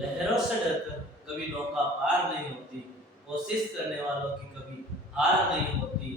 लहरों से डरकर कभी नौका पार नहीं होती, कोशिश करने वालों की कभी हार नहीं होती,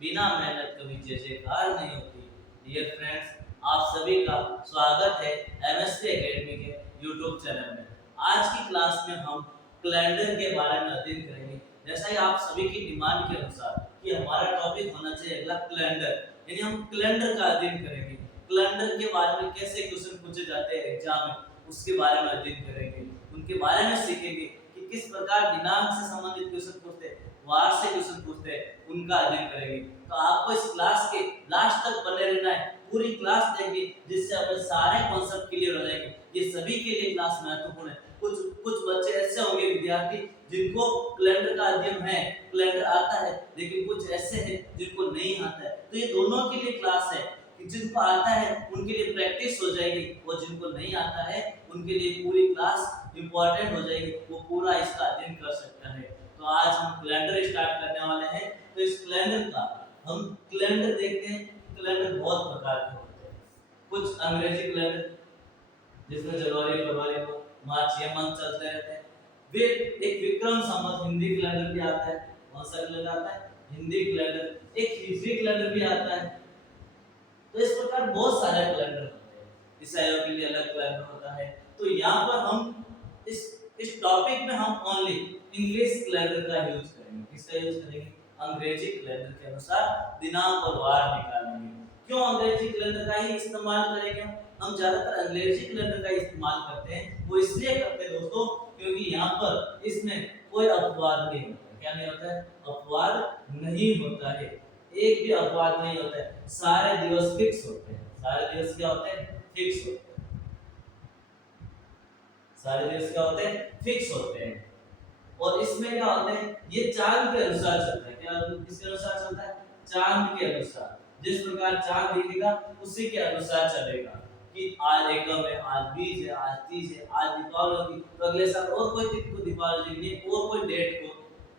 बिना मेहनत कभी जय जयकार नहीं होती। डियर फ्रेंड्स, आप सभी का स्वागत है एमएसटी एकेडमी के यूट्यूब चैनल में। आज की क्लास में हम कैलेंडर के बारे में अध्ययन करेंगे। जैसा कि आप सभी की डिमांड के अनुसार कि हमारा टॉपिक होना चाहिए अगला कैलेंडर, यानी हम कैलेंडर का अध्ययन करेंगे। कैलेंडर के बारे में कैसे क्वेश्चन पूछे जाते हैं एग्जाम में, उसके बारे में अध्ययन करेंगे। उनके बारे में सीखेंगे कि किस प्रकार दिनांक से संबंधित क्वेश्चन पूछते हैं, वार से क्वेश्चन पूछते हैं, उनका अध्ययन करेंगे। तो आपको इस क्लास के लास्ट तक बने रहना है, पूरी क्लास देखिए, जिससे आपके सारे कॉन्सेप्ट क्लियर हो जाएंगे। ये सभी के लिए क्लास महत्वपूर्ण है। कुछ कुछ बच्चे ऐसे होंगे विद्यार्थी जिनको कैलेंडर का अध्ययन है, कैलेंडर आता है, लेकिन कुछ ऐसे हैं जिनको नहीं आता है। तो ये दोनों के लिए क्लास है कि जिनको आता है उनके लिए प्रैक्टिस हो जाएगी, और जिनको नहीं आता है उनके लिए पूरी क्लास इंपॉर्टेंट हो जाएगी, वो पूरा इसका अध्ययन कर सकता है। तो आज हम कैलेंडर स्टार्ट करने वाले हैं। तो इस कैलेंडर का हम कैलेंडर देखते हैं। कैलेंडर बहुत प्रकार के होते हैं। कुछ अंग्रेजी कैलेंडर जिसमें जनवरी, फरवरी, मार्च, ये मंथ चलते रहते हैं। फिर एक विक्रम संवत हिंदी कैलेंडर भी आता है। कौन सा कैलेंडर आता है? हिंदी कैलेंडर। एक हिजरी कैलेंडर भी आता है। तो इस प्रकार बहुत सारे कैलेंडर होते हैं। ईसाइयों के लिए अलग कैलेंडर होता है। तो यहाँ पर हम इस टॉपिक में हम ओनली इंग्लिश कैलेंडर का यूज करेंगे। किसका यूज करेंगे? अंग्रेजी कैलेंडर के अनुसार दिनांक और वार निकालेंगे। क्यों अंग्रेजी कैलेंडर का ही इस्तेमाल करेंगे? हम ज्यादातर अंग्रेजी कैलेंडर का इस्तेमाल करते हैं। वो इसलिए करते हैं दोस्तों, क्योंकि यहाँ पर इसमें कोई अपवाद नहीं होता। क्या नहीं होता है? अपवाद नहीं होता है। एक भी अपवाद नहीं होता है। सारे दिवस फिक्स होते हैं। सारे दिवस क्या होते हैं? फिक्स होते हैं। सारे दिवस क्या होते हैं? फिक्स होते हैं। और इसमें क्या होता है? ये चांद के अनुसार चलता है। क्या किसके अनुसार चलता है? चांद के अनुसार। जिस प्रकार चांद दिखेगा उसी के अनुसार चलेगा कि आज एकम है, आज बीज है, आज तीज है, आज दीपावली होगी, तो अगले साल और कोई दिन को दीपावली नहीं, और कोई डेट को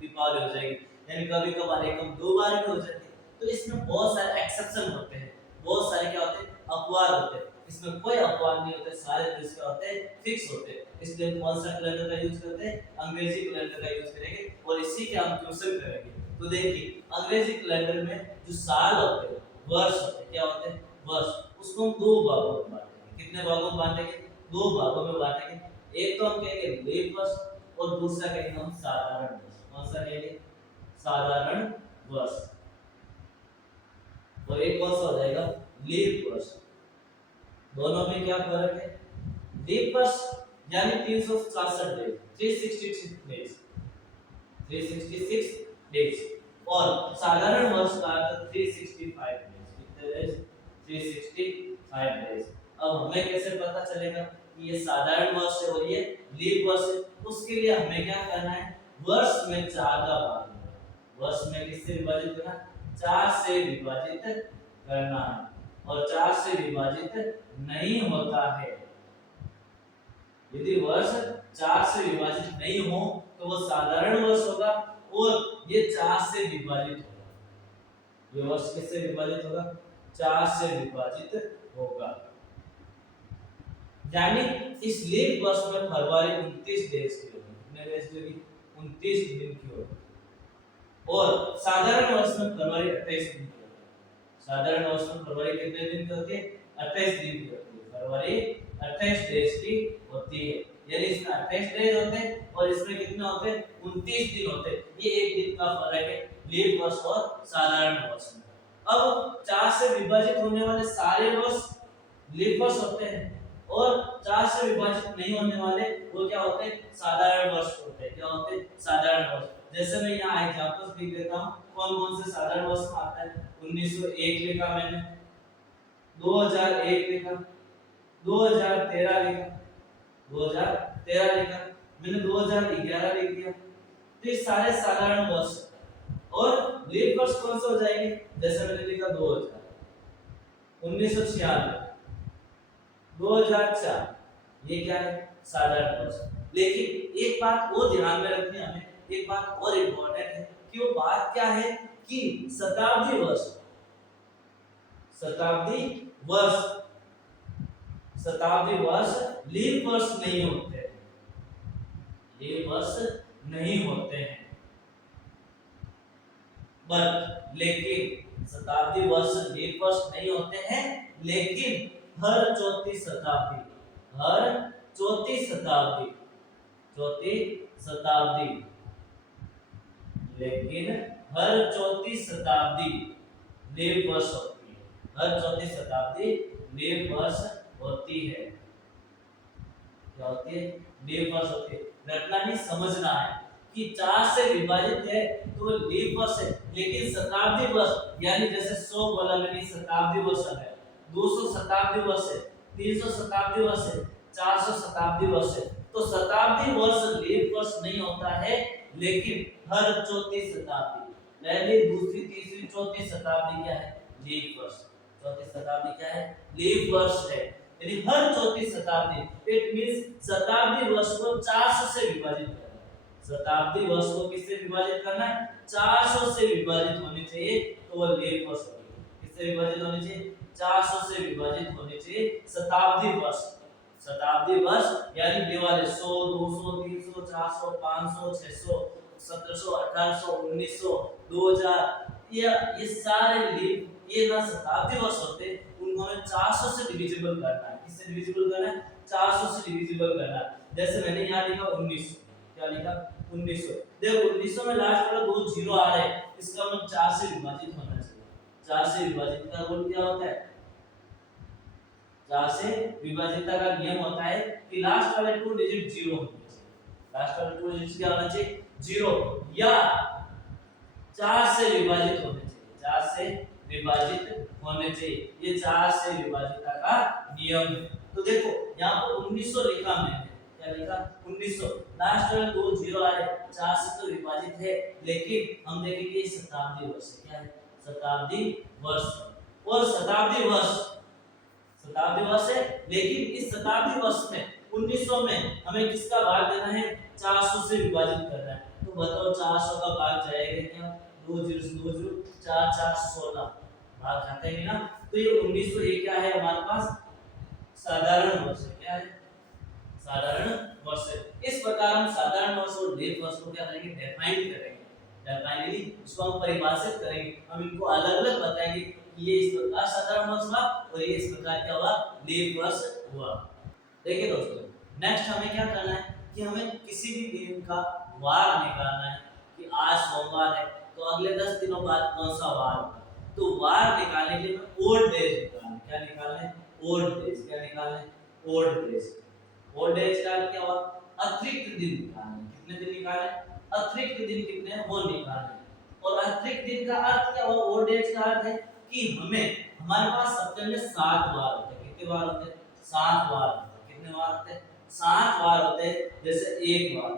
दीपावली हो जाएगी। यानी कभी कभार एकम दो बार भी हो जाती है। तो इसमें बहुत सारे एक्सेप्शन होते हैं, बहुत सारे क्या होते हैं? अपवाद होते हैं। इसमें कोई अपवाद नहीं होते, सारे दिवस क्या होते हैं? फिक्स होते हैं। इसलिए कौन सा कैलेंडर का यूज करते हैं? अंग्रेजी कैलेंडर का यूज करेंगे, और इसी के हम क्वेश्चन करेंगे। तो देखिए, अंग्रेजी कैलेंडर में जो साल होते हैं, वर्ष होते हैं, क्या होते हैं? वर्ष। उसको हम दो भागों में बांटेंगे। कितने भागों में बांटेंगे? दो भागों में बांटेंगे। एक तो हम कहेंगे लीप वर्ष, और दूसरा कहेंगे हम साधारण वर्ष। कौन सा कहेंगे? साधारण वर्ष। और एक कौन सा हो जाएगा? लीप वर्ष। दोनों में क्या फर्क है? लीप वर्ष यानी 366 डेज, 366 डेज, 366 डेज, और साधारण वर्ष का अर्थ 365 डेज। कितने डेज? 365 डेज। अब हमें कैसे पता चलेगा कि ये साधारण वर्ष है और ये लीप वर्ष है? उसके लिए हमें क्या करना है? वर्ष में 4 का भाग करना है। वर्ष में किससे विभाजित करना? 4 से विभाजित करना है। और 4 से विभाजित नहीं होता है। यदि वर्ष 4 से विभाजित नहीं हो तो वो साधारण वर्ष होगा, और ये 4 से विभाजित होगा। ये वर्ष किससे विभाजित होगा? 4 से विभाजित होगा। यानी इस लीप वर्ष में फरवरी 29 डेज की होगी। कितने डेज की होगी? 29 दिन की होगी। और साधारण वर्ष में फरवरी 28 दिन की होगी। साधारण वर्ष में फरवरी कितने दिन की होती है? 28 दिन की होती है। फरवरी 28 डेज की होती है। यानी इसमें 28 डेज होते हैं, और इसमें कितने होते हैं? 29 दिन होते हैं। ये एक दिन का फर्क है लीप वर्ष और साधारण वर्ष में। अब 4 से विभाजित होने वाले सारे वर्ष लीप वर्ष होते हैं, और 4 से विभाजित नहीं होने वाले वो क्या होते हैं? साधारण वर्ष होते हैं। क्या होते हैं? साधारण वर्ष। जैसे मैं यहाँ एग्जांपल्स लिख देता हूँ, कौन कौन से साधारण वर्ष में आता है। 1901 लिखा मैंने, 2001 लिखा, 2013 लिखा, 2013 लिखा, मैंने 2011 लिख दिया। तो ये सारे साधारण वर्ष। और लीप वर्ष कौन सा हो जाएंगे? जैसे मैंने लिखा 2000, 1996, 2004, ये क्या है? साधारण वर्ष। लेकिन एक बात और ध्यान में रखनी है हमें, एक बात और इम्पोर्टेंट है कि वो बात क्या है कि शताब्दी वर्ष, शताब्दी वर्ष, शताब्दी वर्ष लीप वर्ष नहीं होते। लीप वर्ष नहीं होते हैं। बट लेकिन शताब्दी वर्ष लीप वर्ष नहीं होते हैं, लेकिन हर चौथी शताब्दी चौथी शताब्दी लेकिन हर चौथी शताब्दी लीप वर्ष होती है। हर चौथी शताब्दी लीप वर्ष होती है। क्या होती है? लीप वर्ष होती है। रटना ही समझना है कि 4 से विभाजित है तो लीप वर्ष है, लेकिन शताब्दी वर्ष यानी जैसे 100 बोला मैंने शताब्दी वर्ष है, 200 शताब्दी वर्ष है, 300 शताब्दी वर्ष है, 400 शताब्दी वर्ष है। तो शताब्दी वर्ष लीप वर्ष नहीं होता है, लेकिन हर चौथी शताब्दी, पहली दूसरी तीसरी चौथी शताब्दी क्या है? लीप वर्ष। चौथी शताब्दी क्या है? लीप वर्ष है। यानी हर चौथी शताब्दी, इट मींस शताब्दी वर्ष को 400 से विभाजित करना है। शताब्दी वर्ष को किससे विभाजित करना है? 400 से विभाजित होनी चाहिए, तो वह लीप वर्ष होगी। किससे विभाजित होनी चाहिए? 400 से विभाजित होनी चाहिए शताब्दी वर्ष। शताब्दी वर्ष यानी ये वाले 100, 200, 300, 400, 500, 600, 1700, 1800, 1900, 2000, ये सारे लीप ये ना शताब्दी वर्ष होते, उनको हमें 400 से डिविजिबल करना है। किससे डिविजिबल करना है? 400 से डिविजिबल करना है। जैसे मैंने यहाँ लिखा 1900, क्या लिखा? 1900। देखो 1900 में लास्ट वाला 2 जीरो आ रहे हैं, इसका मतलब 4 से विभाजित होना चाहिए। 4 से विभाजित का रूल क्या होता है? 4 से विभाजितता का नियम होता है कि लास्ट वाले 2 डिजिट 0 होने चाहिए। लास्ट वाले 2 डिजिट क्या होना चाहिए? 0 या 4 से विभाजित होने चाहिए। 4 से विभाजित होने चाहिए। ये 4 से विभाजितता का नियम है। तो देखो यहाँ पर 1900 लिखा मैंने, क्या लिखा? 1900। लास्ट में 2 जीरो आ रहे, 4 से तो विभाजित है, लेकिन हम देखेंगे शताब्दी वर्ष क्या है? शताब्दी वर्ष। और शताब्दी वर्ष है, लेकिन इस शताब्दी वर्ष में 1900 में हमें किसका भाग देना है? 400 से विभाजित करना है। तो बताओ 400 का भाग जाएगा क्या? 2 जीरो से 2 जीरो, 4 4 16 भाग जाते हैं ना। तो ये 1900 ये क्या है हमारे पास? साधारण वर्ष है। क्या है? साधारण वर्ष है। इस प्रकार हम साधारण वर्ष और लीप वर्ष को क्या करेंगे? डिफाइन करेंगे। डिफाइनली इसको हम परिभाषित करेंगे। हम इनको अलग-अलग बताएंगे कि ये इस प्रकार साधारण वर्ष हुआ और ये इस प्रकार क्या हुआ? लीप वर्ष हुआ। देखिए दोस्तों, नेक्स्ट हमें क्या करना है कि हमें किसी भी दिन का वार निकालना है कि आज सोमवार है तो अगले 10 दिनों बाद कौन सा वार होगा। तो वार निकालने के लिए हमें ओड डेज निकालना है। क्या निकालना है? Odd days. क्या निकालना है? Odd days. ओड डेज का क्या हुआ? अतिरिक्त दिन निकालने। कितने दिन निकालने? अतिरिक्त दिन कितने हैं वो निकालने। और अतिरिक्त दिन का अर्थ क्या हुआ? ओड डेज का अर्थ है कि हमारे पास सप्ताह में 7 वार होते हैं। कितने वार होते हैं? 7 वार होते हैं। कितने वार होते हैं? 7 वार होते हैं। जैसे एक वार,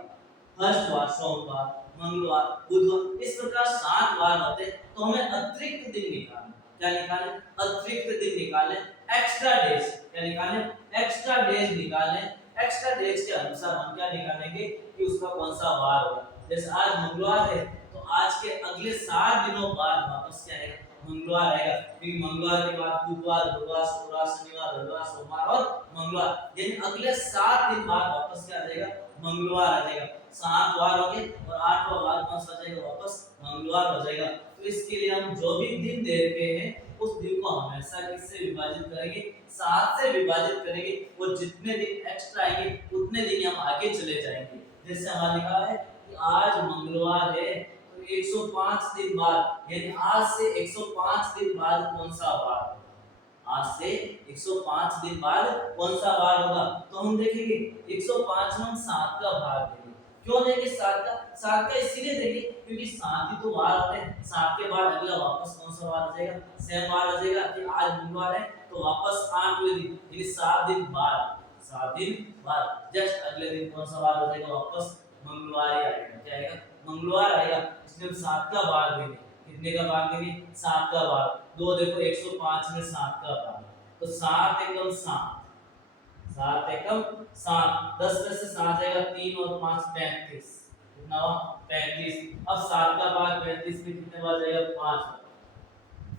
फर्स्ट वार सोमवार, मंगलवार, बुधवार, इस प्रकार 7 वार होते हैं। तो हमें अतिरिक्त दिन निकालना। क्या निकालना? अतिरिक्त दिन निकालने। Extra days. क्या निकालने? एक्स्ट्रा डेज निकालने। एक्स्ट्रा डेज के अनुसार हम क्या निकालेंगे कि उसका कौन सा वार होगा। जैसे आज मंगलवार है तो आज के अगले 7 दिनों बाद वापस क्या आएगा? मंगलवार आएगा। फिर मंगलवार के बाद बुधवार, गुरुवार, शुक्रवार, शनिवार, रविवार, सोमवार और मंगलवार, यानी अगले 7 दिन बाद वापस क्या आ जाएगा? मंगलवार आ जाएगा। 7 वार हो गए और 8वां वार कौन सा आ जाएगा? वापस मंगलवार हो जाएगा। तो इसके लिए हम जो भी दिन दे रखे हैं उस दिन को हमेशा किससे विभाजित करेंगे? 7 से विभाजित करेंगे। वो जितने दिन एक्स्ट्रा आएंगे उतने दिन हम आगे चले जाएंगे। जैसे हमारा लिखा है कि आज मंगलवार है तो 105 दिन बाद, यानी आज से 105 दिन बाद कौन सा वार होगा? आज से 105 दिन बाद कौन सा वार होगा? तो हम देखेंगे 105 में हम 7 का भाग देंगे। क्यों देंगे 7 का? 7 का इसीलिए देंगे क्योंकि 7 ही तो वार होते हैं। 7 के बाद अगला वापस कौन सा वार आ जाएगा? सेम वार आ जाएगा कि आज मंगलवार है तो वापस 8वें दिन, यानी 7 दिन बाद, 7 दिन बाद जस्ट अगले दिन कौन सा वार आ जाएगा? वापस मंगलवार ही आएगा। क्या आएगा? मंगलवार आएगा। इसलिए हम 7 का भाग देंगे। कितने का भाग देंगे? 7 का भाग। दो देखो 105 में 7 का भाग, तो 7 एकम 7, 7 एकम 7, 10 में से 7 जाएगा 3 और 5 35, कितना हुआ? 35। अब 7 का भाग 35 में कितने बार जाएगा? 5,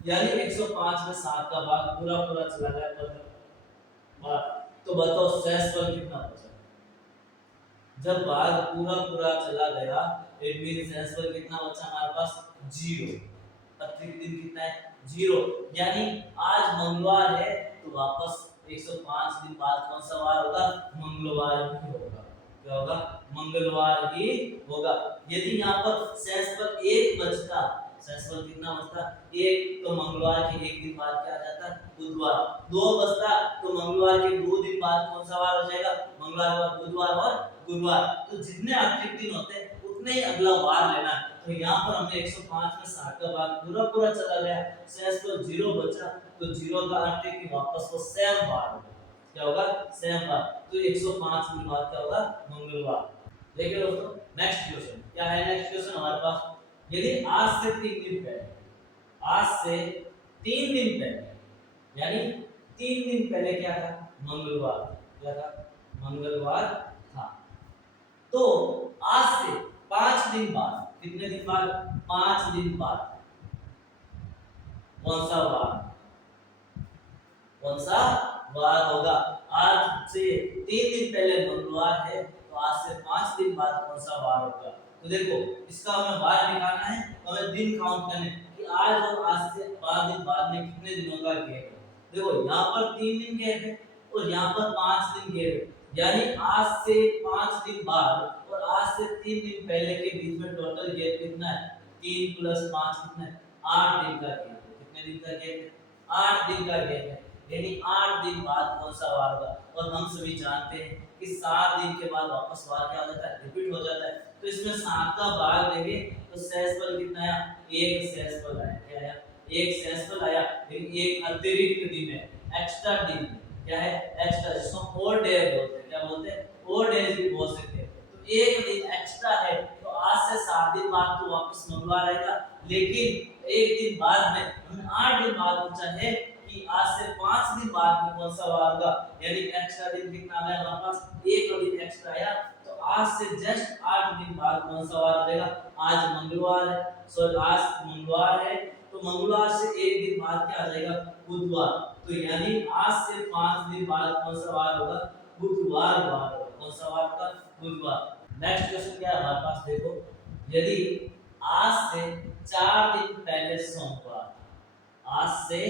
यानी 105 में 7 का भाग पूरा पूरा चला गया बार। तो बताओ शेषफल कितना बचा? जब भाग पूरा पूरा चला गया इट मीन सेंसफल कितना बचा हमारे पास 0। अतिरिक्त दिन कितना है 0। यानी आज मंगलवार है तो वापस 105 दिन बाद कौन सा वार होगा मंगलवार ही होगा। क्या होगा मंगलवार ही होगा। यदि यहाँ पर सेंसफल 1 बचता सेंसफल कितना बचता 1 तो मंगलवार के 1 दिन बाद क्या आ जाता बुधवार। 2 बचता तो मंगलवार के 2 दिन बाद कौन सा वार हो जाएगा मंगलवार के बाद बुधवार और गुरुवार। तो जितने अतिरिक्त दिन होते हैं उतने ही अगला वार लेना। तो यहाँ पर हमने 105 में 60 का भाग पूरा पूरा चला गया सेंसफल 0 बचा तो 0 का अर्थ है कि वापस वो सेम वार होगा। क्या होगा सेम वार। तो 105 दिन बाद क्या होगा मंगलवार। देखिए दोस्तों नेक्स्ट क्वेश्चन क्या है। नेक्स्ट क्वेश्चन हमारे पास यदि आज से 3 दिन पहले आज से 3 दिन पहले यानी 3 दिन पहले क्या था मंगलवार। क्या था मंगलवार था। तो आज से 5 दिन बाद कितने दिन बाद 5 दिन बाद कौन सा वार होगा। आज से 3 दिन पहले मंगलवार है तो आज से 5 दिन बाद कौन सा वार होगा। तो देखो इसका हमें वार निकालना है तो हमें दिन काउंट करने कि आज और आज से 5 दिन बाद में कितने दिनों का गैप है। देखो यहाँ पर 3 दिन गैप है और यहाँ पर 5 दिन गैप है। यानी आज से 5 दिन बाद और आज से 3 दिन पहले के बीच में टोटल गैप कितना है 3 + 5 कितना है 8 दिन का गैप है। कितने दिन का गैप है 8 दिन का गैप है। यानी 8 दिन बाद कौन सा वार होगा। और हम सभी जानते हैं कि 7 दिन के बाद वापस वार क्या हो जाता है रिपीट हो जाता है। तो इसमें 7 का भाग देंगे तो सेंसफल कितना आया 1 सेंसफल आया। क्या आया 1 सेंसफल आया। लेकिन एक अतिरिक्त दिन है एक्स्ट्रा दिन क्या है एक्स्ट्रा जिसको और डे बोलते हैं। क्या बोलते हैं और डेज भी बोल सकते हैं। तो एक दिन एक्स्ट्रा है तो आज से 7 दिन बाद तो वापस मंगलवार आएगा। लेकिन एक दिन बाद में हमने 8 दिन बाद पूछा है कि आज से 5 दिन बाद में कौन सा वार होगा। यानी एक्स्ट्रा दिन कितना आया हमारे पास एक दिन एक्स्ट्रा आया। तो आज से जस्ट 8 दिन बाद कौन सा वार हो जाएगा। आज मंगलवार है सॉरी आज मंगलवार है तो मंगलवार से एक दिन बाद क्या आ जाएगा बुधवार। तो यानी आज से 5 दिन बाद कौन सा वार होगा बुधवार वार होगा। कौन सा वार होगा बुधवार। नेक्स्ट क्वेश्चन क्या है हमारे पास देखो यदि आज से 4 दिन पहले सोमवार आज से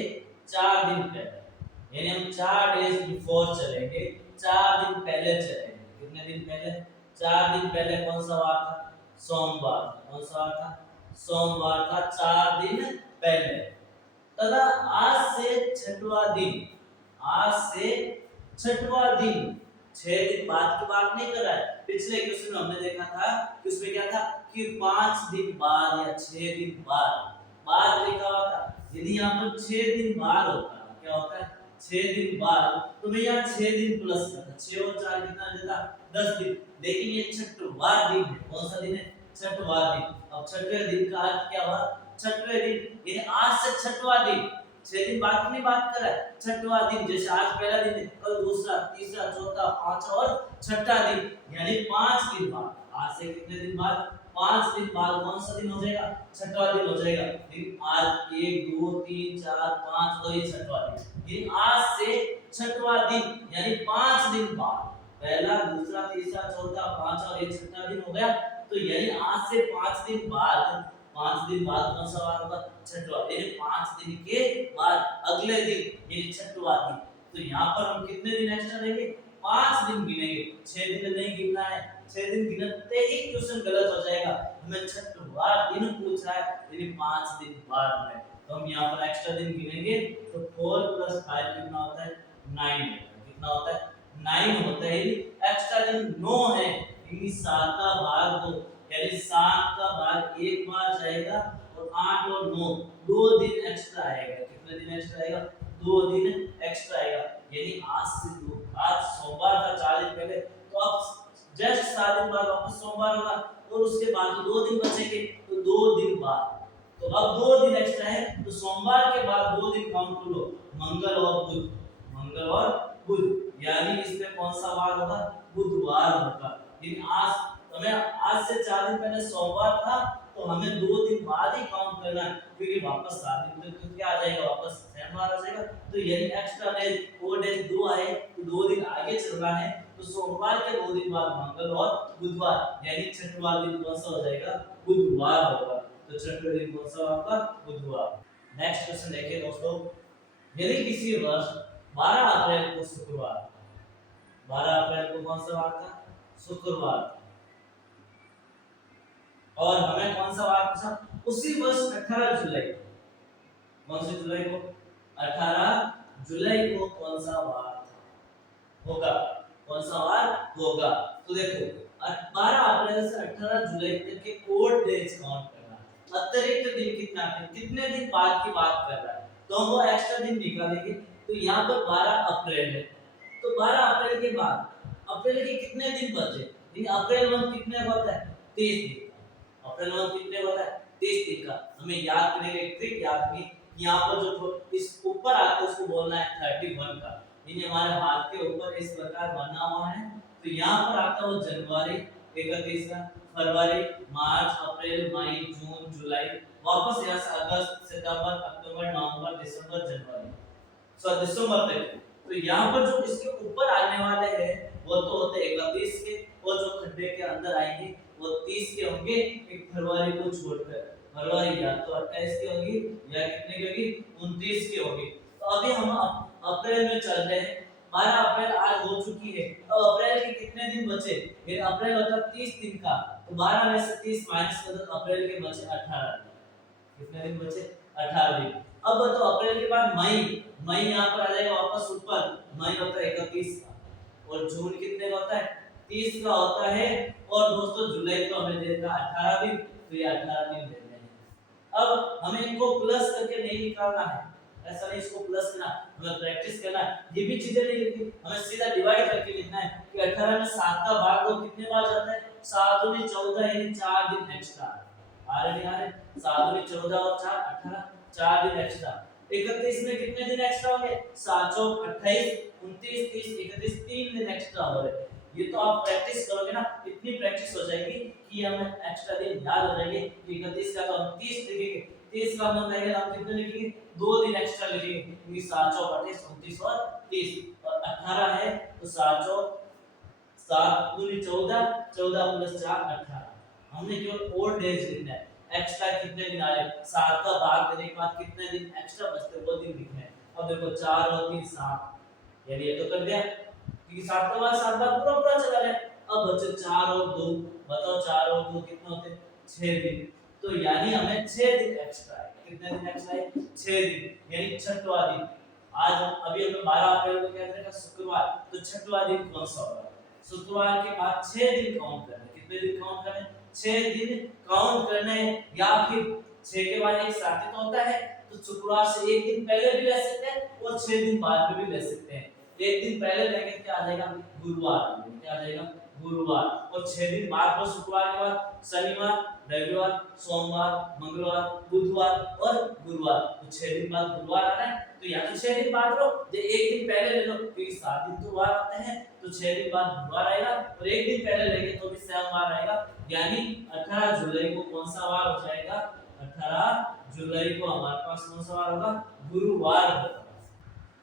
4 दिन पहले यानी हम 4 डेज बिफोर चलेंगे 4 दिन पहले चलेंगे। कितने दिन पहले 4 दिन पहले कौन सा वार था सोमवार। कौन सा वार था सोमवार था 4 दिन पहले। तथा आज से 6वां दिन आज से 6वां दिन 6 दिन बाद की बात नहीं कर रहा है। पिछले क्वेश्चन में हमने देखा था कि उसमें क्या था कि 5 दिन बाद या 6 दिन बाद लिखा हुआ था। यदि यहाँ पर 6 दिन बाद होता क्या होता है 6 दिन बाद तो मैं यहाँ 6 दिन प्लस करता 6 और 4 कितना देता 10 दिन। लेकिन ये 6वां दिन है। कौन सा दिन है 6वां दिन। अब 6वें दिन का अर्थ क्या हुआ 6वें दिन यानी आज से 6वां दिन 6 दिन बाद की नहीं बात कर रहा है 6वां दिन। जैसे आज पहला दिन है कल दूसरा तीसरा चौथा पांचवा और 6ठा दिन यानी 5 दिन बाद। आज से कितने दिन बाद 5 दिन बाद कौन सा दिन हो जाएगा 6वां दिन हो जाएगा। लेकिन आज 1 2 3 4 5 और ये 6वां दिन यानी आज से 6वां दिन यानी 5 दिन बाद पहला दूसरा तीसरा चौथा पांचवा और ये 6ठा दिन हो गया। तो यानी आज से 5 दिन बाद कौन सा वार होगा 6वां यानी 5 दिन के बाद अगले दिन यानी 6वां दिन। तो यहाँ पर हम कितने दिन एक्स्ट्रा लेंगे 5 दिन गिनेंगे 6 दिन नहीं गिनना है। 6 दिन गिनते ही क्वेश्चन गलत हो जाएगा। हमें 6वां दिन पूछ रहा है यानी 5 दिन बाद में। तो हम यहाँ पर एक्स्ट्रा दिन गिनेंगे तो 4 + 5 कितना होता है 9 कितना होता है 9 होता है। एक्स्ट्रा दिन 9 है यानी 7 का भाग 2 यानी 7 का भाग एक बार जाएगा और 8 और 9 2 दिन एक्स्ट्रा आएगा। कितने दिन एक्स्ट्रा आएगा 2 दिन एक्स्ट्रा आएगा। यानी आज सोमवार था 4 दिन पहले तो अब जस्ट 7 दिन बाद वापस सोमवार होगा और उसके बाद 2 दिन बचेंगे तो 2 दिन बाद तो अब 2 दिन एक्स्ट्रा है। तो सोमवार के बाद 2 दिन काउंट कर लो मंगल और बुध यानी इसमें कौन सा वार होगा बुधवार होगा। लेकिन आज से 4 दिन पहले सोमवार था तो हमें 2 दिन बाद ही काउंट करना है क्योंकि वापस 7 दिन तक तो क्या आ जाएगा वापस सोमवार आ जाएगा। तो यानी एक्स्ट्रा डेज 4 डेज 2 आए तो 2 दिन आगे चलना है। तो सोमवार के 2 दिन बाद मंगल और बुधवार, यानी छठवां दिन कौन सा हो जाएगा? बुधवार होगा। तो छठवें दिन कौन सा होगा? बुधवार। नेक्स्ट क्वेश्चन देखिए दोस्तों, यदि किसी वर्ष 12 अप्रैल को शुक्रवार, 12 अप्रैल को कौन सा वार था? शुक्रवार, और हमें कौन सा वार पूछा? उसी वर्ष 18 जुलाई, कौन सी जुलाई को? 18 जुलाई को कौन सा वार होगा? कौन सा वार होगा? तो देखो 12 अप्रैल से 18 जुलाई तक के ओड डेज काउंट करना है। अतिरिक्त दिन कितना है? कितने दिन बाद की बात कर रहा है, तो हम वो एक्स्ट्रा दिन निकालेंगे। तो यहाँ पर 12 अप्रैल है, तो 12 अप्रैल के बाद अप्रैल के कितने दिन बचे? अप्रैल मंथ कितने होता है? 30 दिन। अप्रैल मंथ कितने होता है? 30 दिन का। हमें याद करने एक ट्रिक याद की, यहाँ पर जो इस ऊपर आता है उसको बोलना है 31 का। ये हमारे हाथ के ऊपर इस प्रकार बना हुआ है। तो यहाँ पर आता है जनवरी 31 का, फरवरी, मार्च, अप्रैल, मई, जून, जुलाई, वापस यहाँ से अगस्त, सितंबर, अक्टूबर, नवंबर, दिसंबर, जनवरी, दिसंबर तक। तो यहाँ पर जो इसके ऊपर आने वाले हैं वो तो होते 31 के, और जो खड्डे के अंदर आएंगे वो 30 के होंगे, एक फरवरी को छोड़कर। फरवरी या तो 28 की होगी या कितने की होगी? 29 की होगी। तो अभी हम अप्रैल में चल रहे हैं, 12 अप्रैल आज हो चुकी है। अब अप्रैल के कितने दिन बचे? ये अप्रैल होता 30 दिन का, तो 12 में से 30 माइनस कर दो, अप्रैल के बचे 18 दिन। कितने दिन बचे? 18 दिन। अब तो अप्रैल के बाद मई, मई यहाँ पर आ जाएगा वापस ऊपर, मई होता है 31 का, और जून कितने का होता है? 30 का होता है। और दोस्तों जुलाई तो हमें देता 18 दिन, तो ये 18 दिन देते हैं। अब हमें इनको प्लस करके नहीं निकालना है, ऐसा नहीं इसको प्लस करना, हमें प्रैक्टिस करना है। ये भी चीजें नहीं लिखनी, हमें सीधा डिवाइड करके लिखना है कि 18 में 7 का भाग दो, कितने बार जाता है? 7 दूनी 14, यानी 4 दिन एक्स्ट्रा आ रहे नहीं आ रहे? 7 दूनी 14 और 4 18, 4 दिन एक्स्ट्रा। 31 में कितने दिन एक्स्ट्रा होंगे? 7 चौक 28, 29, 30, 31, 3 दिन एक्स्ट्रा हो रहे। ये तो आप प्रैक्टिस करोगे ना, इतनी प्रैक्टिस हो जाएगी कि हमें एक्स्ट्रा दिन याद हो जाएंगे। 31 का तो हम 30 लिखेंगे, 30 का हम रहेगा, हम कितने लिखेंगे? 2 दिन एक्स्ट्रा लिखेंगे, क्योंकि 7 चौक 28, 29 और 30, और 18 है तो 7 चौक 7 दूनी 14, 14 प्लस 4 18। हमने केवल ओड डेज लिखना है, एक्स्ट्रा कितने दिन आए? 7 का भाग देने के बाद कितने दिन एक्स्ट्रा बचते वो दिन लिखना है। अब देखो 4 और 3 7, यानी ये तो कर दिया, क्योंकि 7 के बाद 7 बार पूरा पूरा चला गया। अब बचे 4 और 2, बताओ 4 और 2 कितने होते? 6 दिन। तो यानी हमें 6 दिन एक्स्ट्रा है। कितने दिन एक्स्ट्रा है? 6 दिन, यानी छठवां दिन। आज अभी हमें 12 अप्रैल को क्या करेगा? शुक्रवार, तो छठवां दिन कौन सा होगा? शुक्रवार के बाद 6 दिन काउंट करने। कितने दिन काउंट करने? 6 दिन काउंट करने, या फिर 6 के बाद एक साथ तो होता है, तो शुक्रवार से एक दिन पहले भी ले सकते हैं और 6 दिन बाद में भी ले सकते हैं। एक दिन पहले लेंगे क्या आ जाएगा? गुरुवार। क्या आ जाएगा? गुरुवार। और 6 दिन बाद को शुक्रवार के बाद शनिवार, रविवार, सोमवार, मंगलवार, बुधवार और गुरुवार। तो 6 दिन बाद गुरुवार आ रहा है, तो या तो 6 दिन बाद लो, या एक दिन पहले ले लो, क्योंकि 7 दिन तो वार आते हैं, तो 6 दिन बाद बुधवार आएगा, और एक दिन पहले लेंगे तो भी सेम वार आएगा, यानी 18 जुलाई को कौन सा वार हो जाएगा? 18 जुलाई को हमारे पास कौन सा वार होगा? गुरुवार होगा।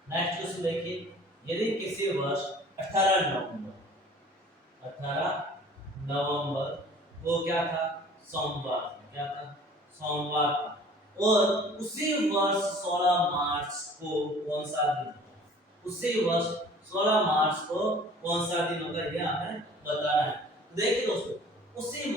नेक्स्ट क्वेश्चन देखिए, यदि किसी वर्ष 18 नवंबर वो क्या था? सोमवार। क्या था? सोमवार था। और उसी वर्ष 16 मार्च को कौन सा दिन? उसी वर्ष 16 मार्च को कौन सा दिन होगा, ये हमें बताना है। देखिए दोस्तों, उसी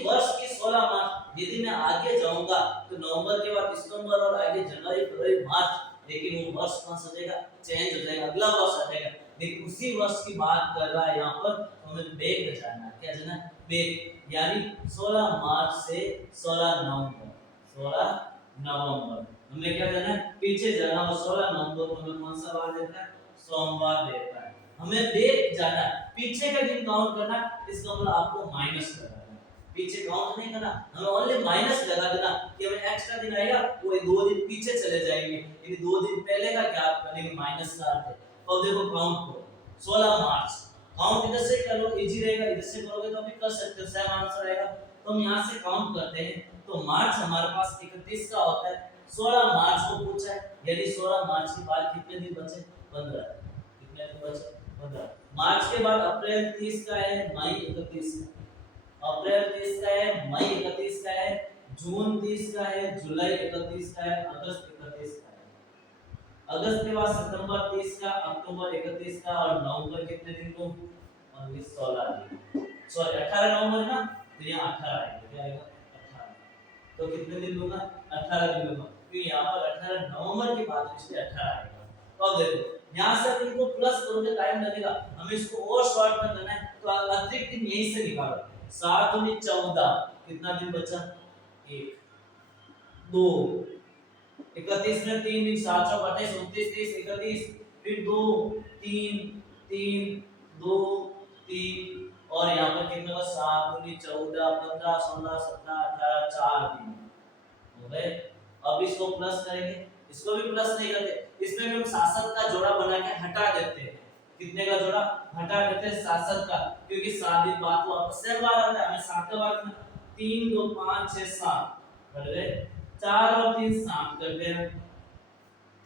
वर्ष की 16 मार्च, यदि मैं आगे जाऊंगा तो नवंबर के बाद दिसंबर और आगे जनवरी, फरवरी, मार्च, लेकिन वो वर्ष कौन सा हो जाएगा? चेंज हो जाएगा, अगला वर्ष आ जाएगा। लेकिन उसी वर्ष की बात कर रहा है यहाँ पर, तो हमें बैक जाना है। क्या जाना है? बैक, यानी 16 मार्च से 16 नवंबर, 16 नवंबर हमें क्या जाना है? पीछे जाना। और 16 नवंबर को हमें कौन सा वार देता है? सोमवार देता है। हमें बैक जाना है, पीछे का दिन काउंट करना। इसका मतलब आपको माइनस लगाना है, पीछे काउंट नहीं करना, हमें ओनली माइनस लगा देना कि हमें एक्स्ट्रा दिन आएगा, वो 2 दिन पीछे चले जाएंगे, यानी 2 दिन पहले का क्या करेंगे? माइनस का अर्थ है। और देखो काउंट करो, 16 मार्च काउंट इधर से कर लो, इजी रहेगा, इधर से करोगे तो भी कर सकते हो, सेम आंसर आएगा। तो हम यहां से काउंट करते हैं, तो मार्च हमारे पास 31 का होता है, 16 मार्च को पूछा है, यानी 16 मार्च के बाद कितने दिन बचे? 15। कितने दिन बचे? 15। मार्च के बाद अप्रैल 30 का है, मई 31 का। अप्रैल 30 का है, मई 31 का है, जून 30 का है, जुलाई 31 का है, अगस्त 31 का है। अगस्त के बाद सितंबर 30 का, अक्टूबर 31 का और नवंबर कितने दिन को? ओनली 16 दिन। सॉरी 18 नवंबर ना, तो यहाँ 18 आएगा। क्या आएगा? 18। तो कितने दिन लूंगा? 18 दिन लूंगा, क्योंकि यहाँ पर 18 नवंबर की बात है, इसलिए 18 आएगा। तो अब देखो यहाँ से इनको प्लस करोगे टाइम लगेगा, हमें इसको और शॉर्ट में करना है, तो अतिरिक्त दिन यहीं से निकालो। 7 दूनी 14, कितना दिन बचा? 1 2 31 में 3 दिन, 7 चौक 28 29 30 31, फिर 2 3 3 2 3 और यहाँ पर कितना बचा? 7 दूनी 14 15 16 17 18 4 दिन हो गए। अब इसको प्लस करेंगे, इसको भी प्लस नहीं करते, इसमें भी हम शासक का जोड़ा बना के हटा देते हैं। कितने का जोड़ा हटा देते हैं? शासक का, क्योंकि 7 दिन बाद वापस से बार आता है, हमें 7 के बाद 3 2 5 6 7 कर गए, 4 और 3 7 कर गए,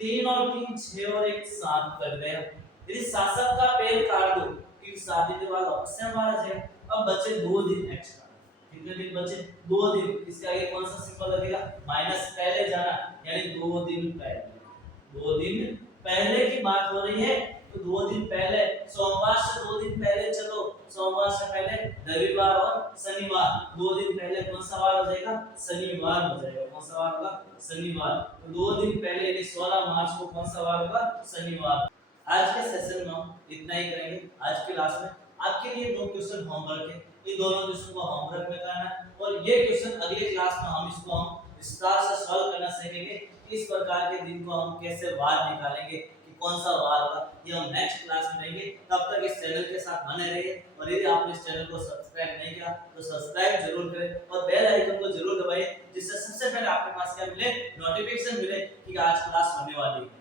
3 और 3 6 और 1 7 कर गए। यदि शासक का पेड़ काट दो, क्योंकि 7 दिन के बाद वापस से आ जाए। अब बचे 2 दिन एक्स्ट्रा, कितने दिन बचे? 2 दिन। इसके आगे कौन सा सिंबल लगेगा? माइनस पहले जाना, यानी 2 दिन पहले। 2 दिन पहले की बात हो रही है, तो 2 दिन पहले, सोमवार से 2 दिन पहले चलो, सोमवार से पहले रविवार और शनिवार, 2 दिन पहले कौन सा वार हो जाएगा? शनिवार हो जाएगा। कौन सा वार होगा? शनिवार। तो 2 दिन पहले यानी 16 मार्च को कौन सा वार होगा? शनिवार। आज के सेशन में हम इतना ही करेंगे। आज की क्लास में आपके लिए 2 क्वेश्चन होमवर्क है, इन दोनों क्वेश्चन को होमवर्क में करना है, और ये क्वेश्चन अगले क्लास में हम इसको विस्तार से सॉल्व करना सीखेंगे। इस प्रकार के दिन को हम कैसे वार निकालेंगे, कि कौन सा वार होगा, ये हम नेक्स्ट क्लास में लेंगे। तब तक इस चैनल के साथ बने रहिए, और यदि आपने इस चैनल को सब्सक्राइब नहीं किया तो सब्सक्राइब जरूर करें और बेल आइकन को जरूर दबाएं, जिससे सबसे पहले आपके पास क्या मिले? नोटिफिकेशन मिले कि आज क्लास होने वाली है।